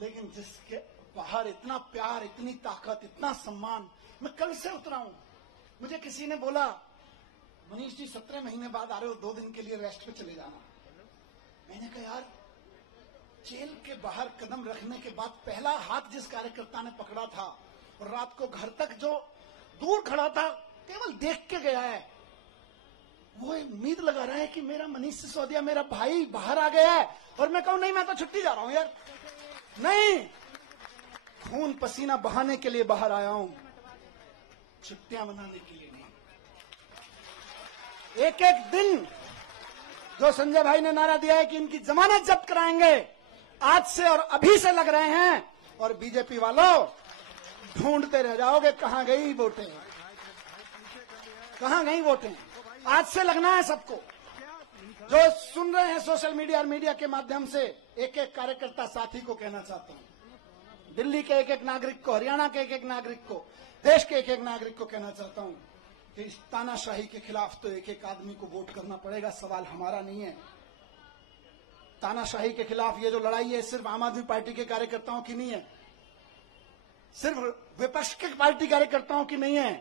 लेकिन जिसके बाहर इतना प्यार, इतनी ताकत, इतना सम्मान। मैं कल से उतरा हूं। मुझे किसी ने बोला, मनीष जी 17 महीने बाद आ रहे हो, 2 दिन के लिए रेस्ट पे चले जाना। मैंने कहा यार, जेल के बाहर कदम रखने के बाद पहला हाथ जिस कार्यकर्ता ने पकड़ा था और रात को घर तक जो दूर खड़ा था केवल देख के गया है, वो उम्मीद लगा रहा है कि मेरा मनीष सिसोदिया, मेरा भाई बाहर आ गया है। और मैं कहूं नहीं, मैं तो छुट्टी जा रहा हूं यार। नहीं, खून पसीना बहाने के लिए बाहर आया हूं, छुट्टियां मनाने के लिए नहीं। एक एक दिन जो संजय भाई ने नारा दिया है कि इनकी जमानत जब्त कराएंगे, आज से और अभी से लग रहे हैं। और बीजेपी वालों, ढूंढते रह जाओगे कहां गई वोटें, कहां गई वोटें। आज से लगना है सबको। जो सुन रहे हैं सोशल मीडिया और मीडिया के माध्यम से, एक एक कार्यकर्ता साथी को कहना चाहता हूं, दिल्ली के एक एक नागरिक को, हरियाणा के एक एक नागरिक को, देश के एक एक नागरिक को कहना चाहता हूं कि इस तानाशाही के खिलाफ तो एक एक आदमी को वोट करना पड़ेगा। सवाल हमारा नहीं है। तानाशाही के खिलाफ ये जो लड़ाई है सिर्फ आम आदमी पार्टी के कार्यकर्ताओं की नहीं है, सिर्फ विपक्ष के पार्टी कार्यकर्ताओं की नहीं है,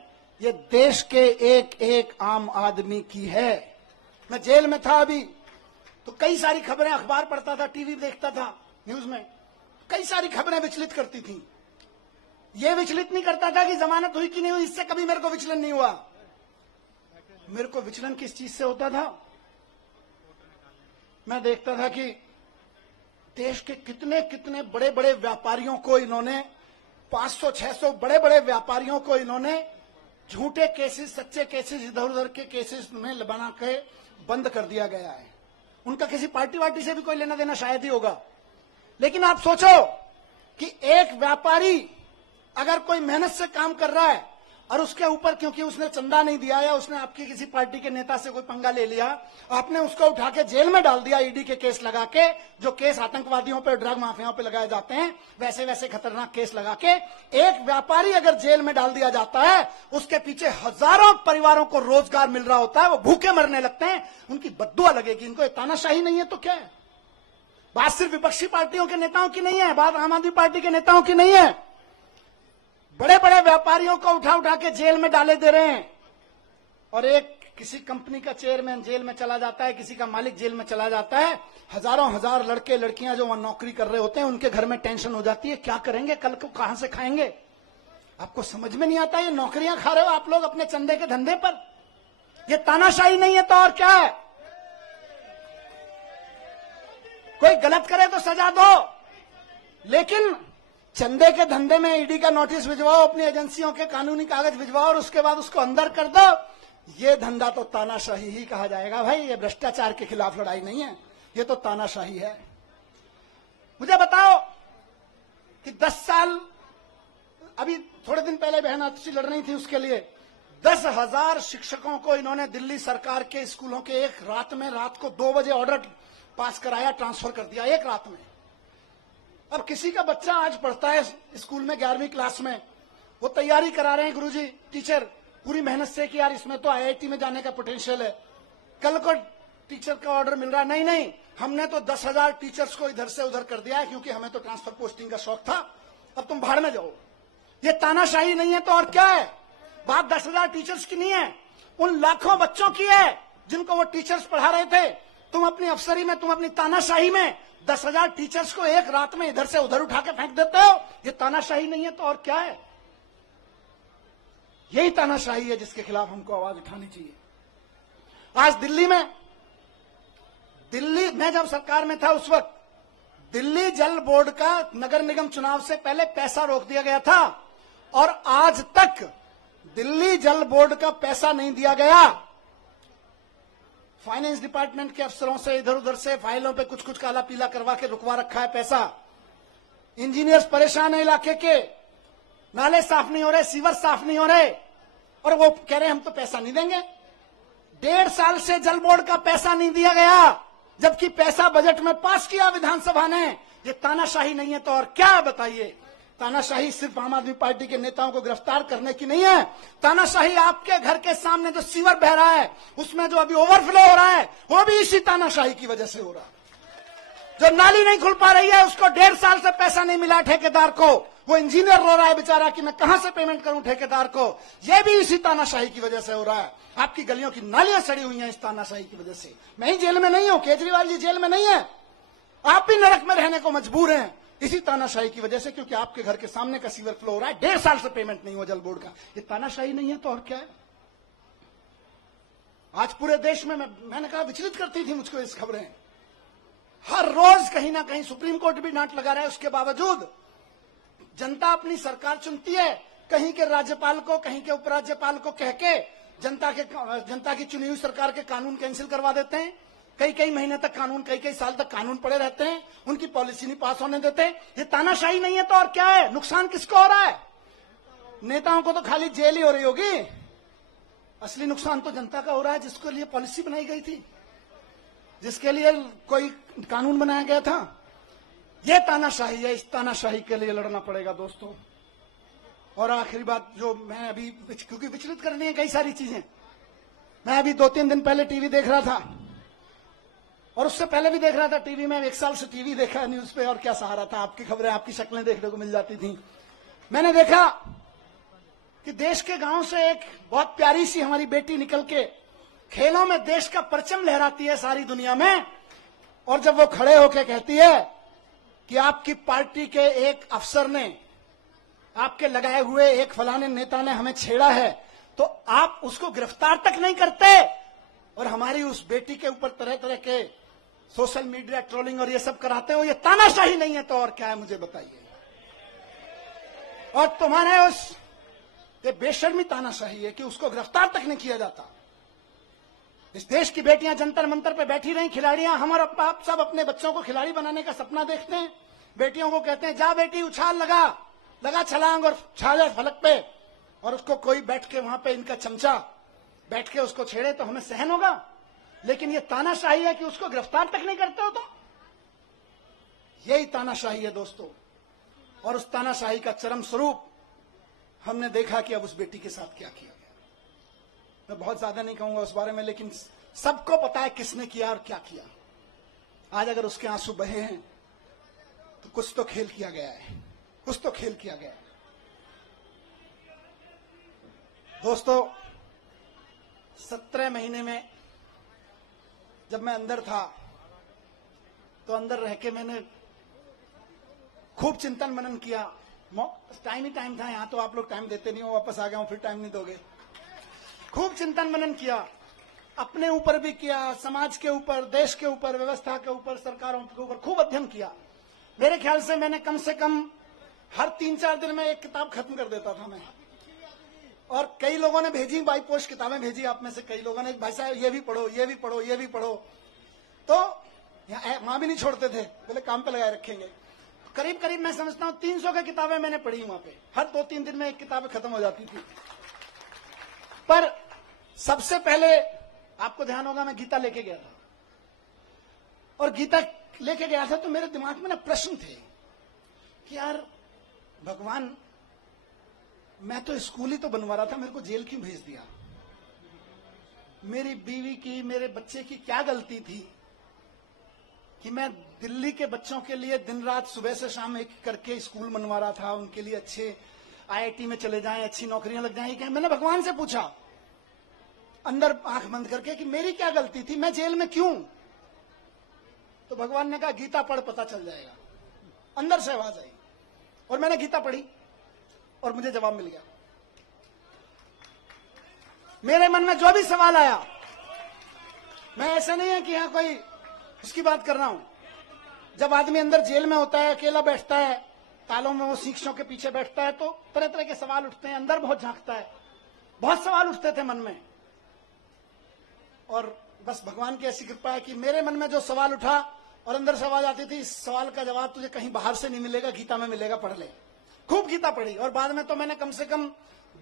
ये देश के एक एक आम आदमी की है। मैं जेल में था अभी, तो कई सारी खबरें, अखबार पढ़ता था, टीवी देखता था, न्यूज में कई सारी खबरें विचलित करती थी। ये विचलित नहीं करता था कि जमानत हुई कि नहीं हुई, इससे कभी मेरे को विचलन नहीं हुआ। मेरे को विचलन किस चीज से होता था? मैं देखता था कि देश के कितने कितने बड़े बड़े व्यापारियों को इन्होंने, 500-600 बड़े बड़े व्यापारियों को इन्होंने झूठे केसेस, सच्चे केसेस, इधर उधर के केसेस में बना के बंद कर दिया गया है। उनका किसी पार्टी वार्टी से भी कोई लेना देना शायद ही होगा। लेकिन आप सोचो कि एक व्यापारी अगर कोई मेहनत से काम कर रहा है और उसके ऊपर क्योंकि उसने चंदा नहीं दिया या उसने आपकी किसी पार्टी के नेता से कोई पंगा ले लिया, आपने उसको उठा के जेल में डाल दिया, ईडी के केस लगा के, जो केस आतंकवादियों पे, ड्रग माफियाओं पे लगाए जाते हैं, वैसे वैसे खतरनाक केस लगा के एक व्यापारी अगर जेल में डाल दिया जाता है, उसके पीछे हजारों परिवारों को रोजगार मिल रहा होता है, वो भूखे मरने लगते हैं, उनकी बद्दुआ लगेगी। इनको तानाशाही नहीं है तो क्या है? बात सिर्फ विपक्षी पार्टियों के नेताओं की नहीं है, बात आम आदमी पार्टी के नेताओं की नहीं है। बड़े बड़े व्यापारियों को उठा उठा के जेल में डाले दे रहे हैं। और एक किसी कंपनी का चेयरमैन जेल में चला जाता है, किसी का मालिक जेल में चला जाता है, हजारों हजार लड़के लड़कियां जो वहां नौकरी कर रहे होते हैं, उनके घर में टेंशन हो जाती है, क्या करेंगे, कल को कहां से खाएंगे। आपको समझ में नहीं आता, ये नौकरियां खा रहे हो आप लोग अपने चंदे के धंधे पर। ये तानाशाही नहीं है तो और क्या है? कोई गलत करे तो सजा दो, लेकिन चंदे के धंधे में ईडी का नोटिस भिजवाओ, अपनी एजेंसियों के कानूनी कागज भिजवाओ और उसके बाद उसको अंदर कर दो। ये धंधा तो तानाशाही ही कहा जाएगा भाई। ये भ्रष्टाचार के खिलाफ लड़ाई नहीं है, ये तो तानाशाही है। मुझे बताओ कि 10 साल, अभी थोड़े दिन पहले बहन आतिशी लड़ रही थी उसके लिए, 10,000 शिक्षकों को इन्होंने दिल्ली सरकार के स्कूलों के एक रात में, रात को 2 बजे ऑर्डर पास कराया, ट्रांसफर कर दिया एक रात में। अब किसी का बच्चा आज पढ़ता है स्कूल में 11वीं क्लास में, वो तैयारी करा रहे हैं गुरुजी, टीचर पूरी मेहनत से कि यार इसमें तो आईआईटी में जाने का पोटेंशियल है। कल को टीचर का ऑर्डर मिल रहा है, नहीं नहीं, हमने तो 10,000 टीचर्स को इधर से उधर कर दिया है क्योंकि हमें तो ट्रांसफर पोस्टिंग का शौक था, अब तुम भाड़ में जाओ। ये तानाशाही नहीं है तो और क्या है? बात 10,000 टीचर्स की नहीं है, उन लाखों बच्चों की है जिनको वो टीचर्स पढ़ा रहे थे। तुम अपनी अफसरी में, तुम अपनी तानाशाही में 10,000 टीचर्स को एक रात में इधर से उधर उठा के फेंक देते हो। ये तानाशाही नहीं है तो और क्या है? यही तानाशाही है जिसके खिलाफ हमको आवाज उठानी चाहिए। आज दिल्ली में जब सरकार में था उस वक्त दिल्ली जल बोर्ड का नगर निगम चुनाव से पहले पैसा रोक दिया गया था और आज तक दिल्ली जल बोर्ड का पैसा नहीं दिया गया। फाइनेंस डिपार्टमेंट के अफसरों से इधर उधर से फाइलों पे कुछ कुछ काला पीला करवा के रुकवा रखा है पैसा। इंजीनियर्स परेशान है, इलाके के नाले साफ नहीं हो रहे, सीवर साफ नहीं हो रहे, और वो कह रहे हम तो पैसा नहीं देंगे। 1.5 साल से जल बोर्ड का पैसा नहीं दिया गया, जबकि पैसा बजट में पास किया विधानसभा ने। ये तानाशाही नहीं है तो और क्या? बताइए। तानाशाही सिर्फ आम आदमी पार्टी के नेताओं को गिरफ्तार करने की नहीं है। तानाशाही आपके घर के सामने जो सीवर बह रहा है, उसमें जो अभी ओवरफ्लो हो रहा है, वो भी इसी तानाशाही की वजह से हो रहा है। जो नाली नहीं खुल पा रही है उसको 1.5 साल से पैसा नहीं मिला ठेकेदार को, वो इंजीनियर रो रहा है बेचारा कि मैं कहां से पेमेंट करूं ठेकेदार को। यह भी इसी तानाशाही की वजह से हो रहा है। आपकी गलियों की नालियां सड़ी हुई हैं इस तानाशाही की वजह से। मैं ही जेल में नहीं हूं, केजरीवाल जी जेल में नहीं है, आप भी नरक में रहने को मजबूर हैं इसी तानाशाही की वजह से, क्योंकि आपके घर के सामने का सीवर फ्लो हो रहा है, 1.5 साल से पेमेंट नहीं हुआ जल बोर्ड का। ये तानाशाही नहीं है तो और क्या है। आज पूरे देश में मैंने कहा विचलित करती थी मुझको इस खबरें। हर रोज कहीं ना कहीं सुप्रीम कोर्ट भी डांट लगा रहा है, उसके बावजूद जनता अपनी सरकार चुनती है, कहीं के राज्यपाल को कहीं के उपराज्यपाल को कह के जनता की चुनी हुई सरकार के कानून कैंसिल करवा देते हैं। कई कई महीने तक कानून, कई साल तक कानून पड़े रहते हैं, उनकी पॉलिसी नहीं पास होने देते। ये तानाशाही नहीं है तो और क्या है। नुकसान किसको हो रहा है? नेताओं को तो खाली जेल ही हो रही होगी, असली नुकसान तो जनता का हो रहा है, जिसके लिए पॉलिसी बनाई गई थी, जिसके लिए कोई कानून बनाया गया था। यह तानाशाही है, इस तानाशाही के लिए लड़ना पड़ेगा दोस्तों। और आखिरी बात जो मैं अभी, क्योंकि विचलित करनी है कई सारी चीजें, मैं अभी 2-3 दिन पहले टीवी देख रहा था और उससे पहले भी देख रहा था टीवी में। 1 साल से टीवी देखा न्यूज पे, और क्या सहारा था, आपकी खबरें, आपकी शक्लें देखने को मिल जाती थी। मैंने देखा कि देश के गांव से एक बहुत प्यारी सी हमारी बेटी निकल के खेलों में देश का परचम लहराती है सारी दुनिया में, और जब वो खड़े होकर कहती है कि आपकी पार्टी के एक अफसर ने, आपके लगाए हुए एक फलाने नेता ने हमें छेड़ा है, तो आप उसको गिरफ्तार तक नहीं करते और हमारी उस बेटी के ऊपर तरह तरह के सोशल मीडिया ट्रोलिंग और ये सब कराते हो। ये तानाशाही नहीं है तो और क्या है, मुझे बताइए। और तुम्हारे उस ये बेशर्मी तानाशाही है कि उसको गिरफ्तार तक नहीं किया जाता। इस देश की बेटियां जंतर मंतर पे बैठी रही, खिलाड़ियां, हम और आप सब अपने बच्चों को खिलाड़ी बनाने का सपना देखते हैं। बेटियों को कहते हैं जा बेटी उछाल, लगा छलांग और छा जाए फलक पे, और उसको कोई बैठ के वहां पे इनका चमचा बैठ के उसको छेड़े तो हमें सहन होगा। लेकिन ये तानाशाही है कि उसको गिरफ्तार तक नहीं करते हो। तो यही तानाशाही है दोस्तों, और उस तानाशाही का चरम स्वरूप हमने देखा कि अब उस बेटी के साथ क्या किया गया। मैं बहुत ज्यादा नहीं कहूंगा उस बारे में, लेकिन सबको पता है किसने किया और क्या किया। आज अगर उसके आंसू बहे हैं तो कुछ तो खेल किया गया है, कुछ तो खेल किया गया है दोस्तों। 17 महीने में जब मैं अंदर था तो अंदर रह के मैंने खूब चिंतन मनन किया। टाइम ही टाइम था, यहां तो आप लोग टाइम देते नहीं हो, वापस आ गया हूं फिर टाइम नहीं दोगे। खूब चिंतन मनन किया, अपने ऊपर भी किया, समाज के ऊपर, देश के ऊपर, व्यवस्था के ऊपर, सरकारों के ऊपर खूब अध्ययन किया। मेरे ख्याल से मैंने कम से कम हर 3-4 दिन में एक किताब खत्म कर देता था मैं। और कई लोगों ने भेजी, बाई पोस्ट किताबें भेजी, आप में से कई लोगों ने, भाई साहब ये भी पढ़ो, ये भी पढ़ो, ये भी पढ़ो। तो वहां भी नहीं छोड़ते थे, बोले काम पे लगाए रखेंगे। करीब करीब मैं समझता हूं 300 की किताबें मैंने पढ़ी वहां पे। हर 2-3 दिन में एक किताब खत्म हो जाती थी। पर सबसे पहले आपको ध्यान होगा मैं गीता लेके गया था, और गीता लेके गया था तो मेरे दिमाग में ना प्रश्न थे कि यार भगवान, मैं तो स्कूल ही तो बनवा रहा था, मेरे को जेल क्यों भेज दिया? मेरी बीवी की, मेरे बच्चे की क्या गलती थी कि मैं दिल्ली के बच्चों के लिए दिन रात सुबह से शाम एक करके स्कूल बनवा रहा था, उनके लिए अच्छे आईआईटी में चले जाएं, अच्छी नौकरियां लग जाएं। मैंने भगवान से पूछा अंदर आंख बंद करके कि मेरी क्या गलती थी, मैं जेल में क्यों? तो भगवान ने कहा गीता पढ़, पता चल जाएगा। अंदर से आवाज आई और मैंने गीता पढ़ी और मुझे जवाब मिल गया। मेरे मन में जो भी सवाल आया, मैं ऐसा नहीं है कि यहां कोई उसकी बात कर रहा हूं। जब आदमी अंदर जेल में होता है, अकेला बैठता है, तालों में वो शीशों के पीछे बैठता है, तो तरह तरह के सवाल उठते हैं, अंदर बहुत झांकता है। बहुत सवाल उठते थे मन में, और बस भगवान की ऐसी कृपा है कि मेरे मन में जो सवाल उठा और अंदर से आवाज आती थी, इस सवाल का जवाब तुझे कहीं बाहर से नहीं मिलेगा, गीता में मिलेगा, पढ़ ले। खूब गीता पढ़ी, और बाद में तो मैंने कम से कम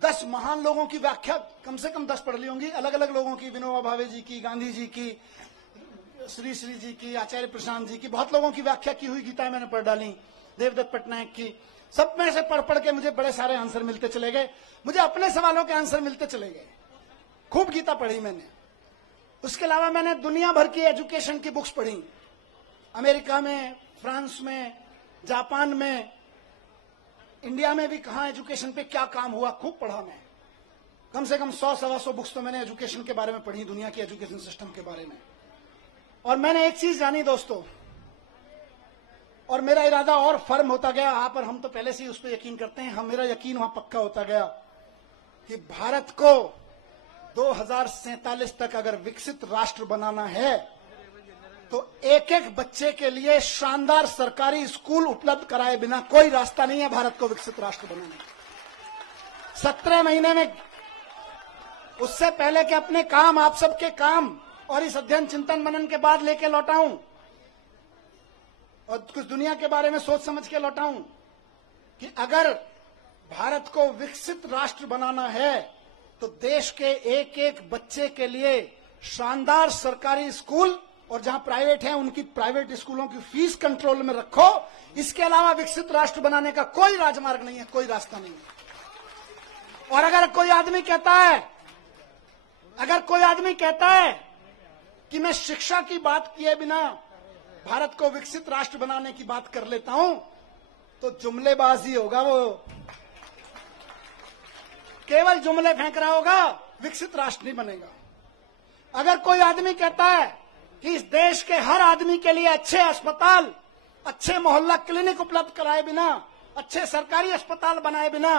10 महान लोगों की व्याख्या कम से कम 10 पढ़ ली होंगी, अलग अलग लोगों की, विनोबा भावे जी की, गांधी जी की, श्री श्री जी की, आचार्य प्रशांत जी की, बहुत लोगों की व्याख्या की हुई गीता मैंने पढ़ डाली, देवदत्त पटनायक की। सब में से पढ़ पढ़ के मुझे बड़े सारे आंसर मिलते चले गए, मुझे अपने सवालों के आंसर मिलते चले गए। खूब गीता पढ़ी मैंने। उसके अलावा मैंने दुनिया भर की एजुकेशन की बुक्स पढ़ी, अमेरिका में, फ्रांस में, जापान में, इंडिया में भी कहां एजुकेशन पे क्या काम हुआ खूब पढ़ा मैं। कम से कम 100-125 बुक्स तो मैंने एजुकेशन के बारे में पढ़ी, दुनिया के एजुकेशन सिस्टम के बारे में। और मैंने एक चीज जानी दोस्तों, और मेरा इरादा और फर्म होता गया, आप और हम तो पहले से ही उस पर यकीन करते हैं, मेरा यकीन वहां पक्का होता गया कि भारत को 2047 तक अगर विकसित राष्ट्र बनाना है तो एक एक बच्चे के लिए शानदार सरकारी स्कूल उपलब्ध कराए बिना कोई रास्ता नहीं है भारत को विकसित राष्ट्र बनाने का। 17 महीने में, उससे पहले कि अपने काम, आप सबके काम और इस अध्ययन चिंतन मनन के बाद लेके लौटाऊं और कुछ दुनिया के बारे में सोच समझ के लौटाऊं कि अगर भारत को विकसित राष्ट्र बनाना है तो देश के एक एक बच्चे के लिए शानदार सरकारी स्कूल, और जहां प्राइवेट है उनकी प्राइवेट स्कूलों की फीस कंट्रोल में रखो। इसके अलावा विकसित राष्ट्र बनाने का कोई राजमार्ग नहीं है, कोई रास्ता नहीं है। और अगर कोई आदमी कहता है कि मैं शिक्षा की बात किए बिना भारत को विकसित राष्ट्र बनाने की बात कर लेता हूं, तो जुमलेबाजी होगा, वो केवल जुमले फेंक रहा होगा, विकसित राष्ट्र नहीं बनेगा। अगर कोई आदमी कहता है कि इस देश के हर आदमी के लिए अच्छे अस्पताल, अच्छे मोहल्ला क्लिनिक उपलब्ध कराए बिना, अच्छे सरकारी अस्पताल बनाए बिना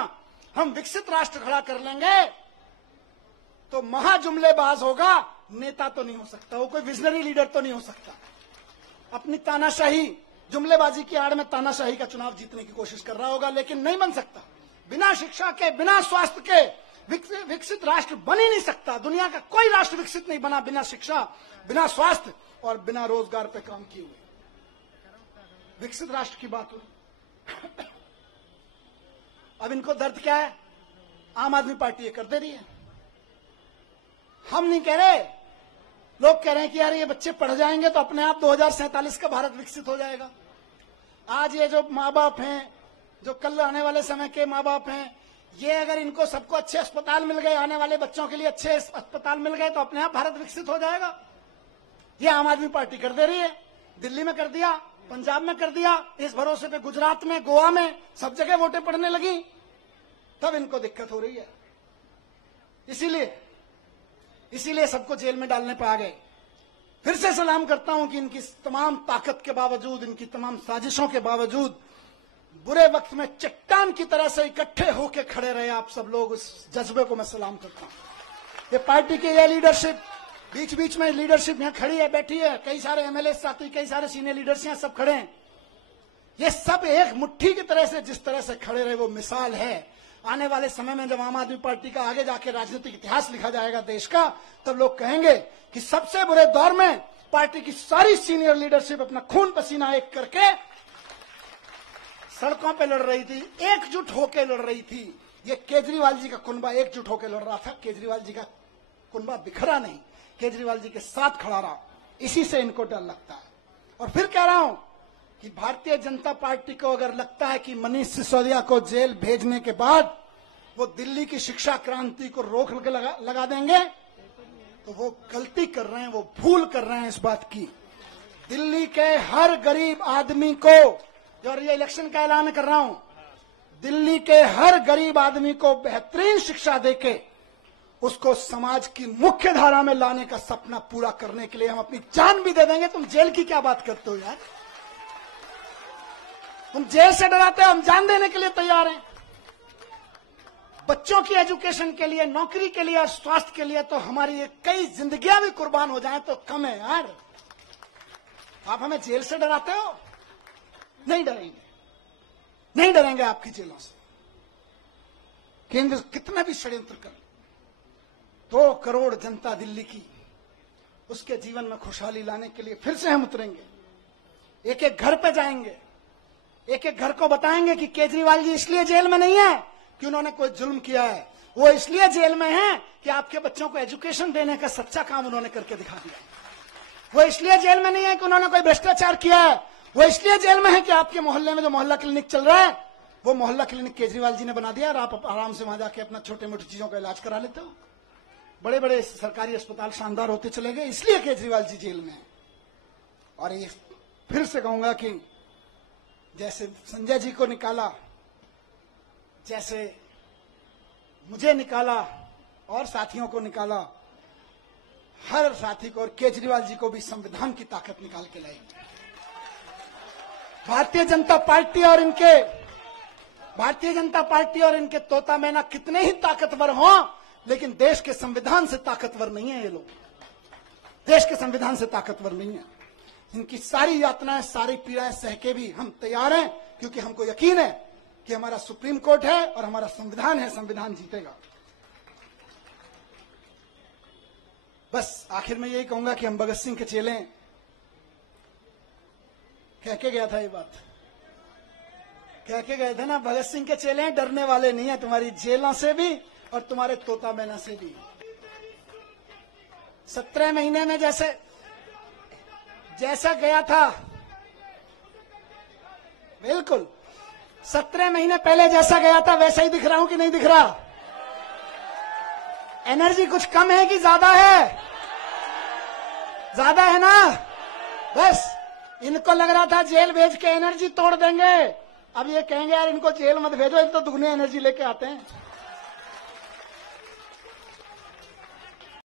हम विकसित राष्ट्र खड़ा कर लेंगे, तो महाजुमलेबाज होगा, नेता तो नहीं हो सकता, वो कोई विजनरी लीडर तो नहीं हो सकता। अपनी तानाशाही, जुमलेबाजी की आड़ में तानाशाही का चुनाव जीतने की कोशिश कर रहा होगा, लेकिन नहीं बन सकता। बिना शिक्षा के, बिना स्वास्थ्य के विकसित राष्ट्र बन ही नहीं सकता। दुनिया का कोई राष्ट्र विकसित नहीं बना बिना शिक्षा, बिना स्वास्थ्य और बिना रोजगार पे काम किए हुए। विकसित राष्ट्र की बात हुई। अब इनको दर्द क्या है? आम आदमी पार्टी ये कर दे रही है। हम नहीं कह रहे, लोग कह रहे हैं कि यार ये बच्चे पढ़ जाएंगे तो अपने आप 2047 का भारत विकसित हो जाएगा। आज ये जो माँ बाप हैं, जो कल आने वाले समय के माँ बाप हैं, ये अगर इनको सबको अच्छे अस्पताल मिल गए, आने वाले बच्चों के लिए अच्छे अस्पताल मिल गए, तो अपने आप भारत विकसित हो जाएगा। ये आम आदमी पार्टी कर दे रही है। दिल्ली में कर दिया, पंजाब में कर दिया, इस भरोसे पे गुजरात में, गोवा में, सब जगह वोटें पड़ने लगी, तब इनको दिक्कत हो रही है। इसीलिए सबको जेल में डालने पर आ गए। फिर से सलाम करता हूं कि इनकी तमाम ताकत के बावजूद, इनकी तमाम साजिशों के बावजूद, बुरे वक्त में चट्टान की तरह से इकट्ठे होकर खड़े रहे आप सब लोग, उस जज्बे को मैं सलाम करता हूं। ये पार्टी की ये लीडरशिप, बीच बीच में लीडरशिप यहां खड़ी है, बैठी है, कई सारे एमएलए साथी, कई सारे सीनियर लीडर्स यहां सब खड़े हैं। ये सब एक मुट्ठी की तरह से जिस तरह से खड़े रहे, वो मिसाल है। आने वाले समय में जब आम आदमी पार्टी का आगे जाके राजनीतिक इतिहास लिखा जाएगा देश का, तब लोग कहेंगे कि सबसे बुरे दौर में पार्टी की सारी सीनियर लीडरशिप अपना खून पसीना एक करके सड़कों पे लड़ रही थी, एकजुट होकर लड़ रही थी। ये केजरीवाल जी का कुनबा एकजुट होकर लड़ रहा था। केजरीवाल जी का कुनबा बिखरा नहीं, केजरीवाल जी के साथ खड़ा रहा। इसी से इनको डर लगता है। और फिर कह रहा हूं कि भारतीय जनता पार्टी को अगर लगता है कि मनीष सिसोदिया को जेल भेजने के बाद वो दिल्ली की शिक्षा क्रांति को रोक के लगा देंगे, तो वो गलती कर रहे हैं, वो भूल कर रहे हैं इस बात की। दिल्ली के हर गरीब आदमी को, और ये इलेक्शन का ऐलान कर रहा हूं, दिल्ली के हर गरीब आदमी को बेहतरीन शिक्षा देके उसको समाज की मुख्य धारा में लाने का सपना पूरा करने के लिए हम अपनी जान भी दे देंगे। तुम जेल की क्या बात करते हो यार? तुम जेल से डराते हो, हम जान देने के लिए तैयार हैं। बच्चों की एजुकेशन के लिए, नौकरी के लिए और स्वास्थ्य के लिए तो हमारी कई जिंदगियां भी कुर्बान हो जाएं तो कम है यार। आप हमें जेल से डराते हो? नहीं डरेंगे, नहीं डरेंगे आपकी जेलों से। केंद्र कितना भी षड्यंत्र कर, 2 करोड़ जनता दिल्ली की, उसके जीवन में खुशहाली लाने के लिए फिर से हम उतरेंगे। एक एक घर पे जाएंगे, एक एक घर को बताएंगे कि केजरीवाल जी इसलिए जेल में नहीं है कि उन्होंने कोई जुल्म किया है, वो इसलिए जेल में है कि आपके बच्चों को एजुकेशन देने का सच्चा काम उन्होंने करके दिखा दिया। वो इसलिए जेल में नहीं है कि उन्होंने कोई भ्रष्टाचार किया है, वो इसलिए जेल में है कि आपके मोहल्ले में जो मोहल्ला क्लिनिक चल रहा है, वो मोहल्ला क्लिनिक केजरीवाल जी ने बना दिया और आप आराम से वहां जाके अपना छोटे मोटी चीजों का इलाज करा लेते हो। बड़े बड़े सरकारी अस्पताल शानदार होते चले गए, इसलिए केजरीवाल जी जेल में है। और ये फिर से कहूंगा कि जैसे संजय जी को निकाला, जैसे मुझे निकाला और साथियों को निकाला, हर साथी को और केजरीवाल जी को भी संविधान की ताकत निकाल के लाएंगे। भारतीय जनता पार्टी और इनके तोता मैना कितने ही ताकतवर हों, लेकिन देश के संविधान से ताकतवर नहीं है ये लोग। देश के संविधान से ताकतवर नहीं है। इनकी सारी यातनाएं, सारी पीड़ाएं सह के भी हम तैयार हैं, क्योंकि हमको यकीन है कि हमारा सुप्रीम कोर्ट है और हमारा संविधान है, संविधान जीतेगा। बस आखिर में यही कहूंगा कि हम भगत सिंह के चेले हैं। कह के गया था ये बात, कह के गए थे ना, भगत सिंह के चेले हैं, डरने वाले नहीं है तुम्हारी जेलों से भी और तुम्हारे तोता मैना से भी। 17 महीने में जैसा गया था, बिल्कुल 17 महीने पहले जैसा गया था वैसा ही दिख रहा हूं कि नहीं दिख रहा? एनर्जी कुछ कम है कि ज्यादा है? ज्यादा है ना? बस इनको लग रहा था जेल भेज के एनर्जी तोड़ देंगे, अब ये कहेंगे यार इनको जेल मत भेजो, इन तो दुगनी एनर्जी लेके आते हैं।